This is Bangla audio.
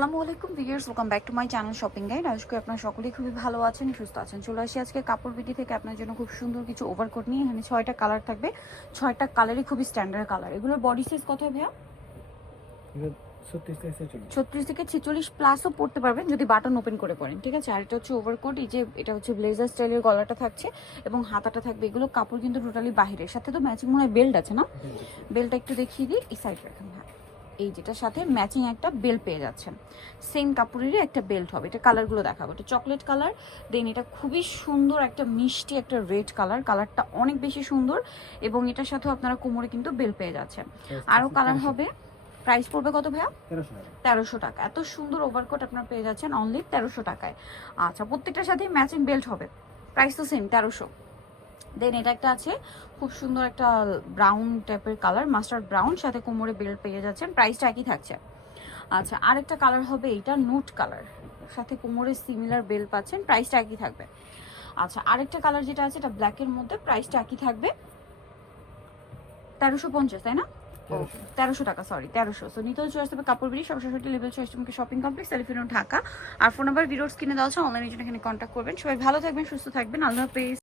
আসসালামু আলাইকুম viewers, welcome back to my channel shopping guide. আজকে আপনারা সকলেই খুবই ভালো আছেন, সুস্থ আছেন। চলে আসি আজকে কাপড় বিডি থেকে আপনার জন্য খুব সুন্দর কিছু ওভারকোট নিয়ে। এখানে 6টা কালার থাকবে, 6টা কালারই খুবই স্ট্যান্ডার্ড কালার। এগুলোর বডি সাইজ কত হয় ভাইয়া? 36 থেকে 46 প্লাসও পড়তে পারবেন যদি বাটন ওপেন করে পরেন, ঠিক আছে। আর এটা হচ্ছে ওভারকোট, এই যে এটা হচ্ছে ব্লেজার স্টাইলের গলাটা থাকছে এবং হাতাটা থাকবে। এগুলো কাপড় কিন্তু টোটালি বাহিরের, সাথে তো ম্যাচিং মনে হয় বেল্ট আছে না? বেল্টটা একটু দেখিয়ে দিই, এই সাইড রাখেন। হ্যাঁ, এই যেটার সাথে ম্যাচিং একটা বেল্ট পেয়ে যাচ্ছেন। সেম কাপড়েরই একটা বেল্ট হবে। এটা কালারগুলো দেখাবো। এটা চকলেট কালার, দেন এটা খুবই সুন্দর একটা মিষ্টি একটা রেড কালার। কালারটা অনেক বেশি সুন্দর এবং এটার সাথেও আপনারা কোমরে কিন্তু বেল্ট পেয়ে যাচ্ছেন। আরও কালার হবে। প্রাইস পড়বে কত ভাইয়া? 1300 টাকা। এত সুন্দর ওভারকোট আপনারা পেয়ে যাচ্ছেন অনলি 1300 টাকায়। আচ্ছা, প্রত্যেকটার সাথেই ম্যাচিং বেল্ট হবে। প্রাইস তো সেম 1300। দেন এটা একটা আছে খুব সুন্দর একটা ব্রাউন টাইপের কালার, মাস্টার্ড ব্রাউন, সাথে কোমরে বেল্ট পেয়ে যাচ্ছেন। প্রাইসটা একই থাকছে। আচ্ছা, আরেকটা কালার হবে এটা নোট কালার, সাথে কোমরে সিমিলার বেল্ট পাচ্ছেন। প্রাইসটা একই থাকবে। আচ্ছা, আরেকটা কালার যেটা আছে এটা ব্ল্যাকের মধ্যে, প্রাইসটা একই থাকবে 1350, তাই না? 1300 টাকা, সরি 1300। সো নিতে চলে আসতে হবে কাপড় বিড়ি, সরাসরি level 6 shopping complex, telephone Dhaka. আর ফোন নাম্বার ভিডিওস কিনে দেওয়া আছে, অনলাইনের জন্য এখানে কন্ট্যাক্ট করবেন। সবাই ভালো থাকবেন, সুস্থ থাকবেন, আল্লাহ হাফেজ।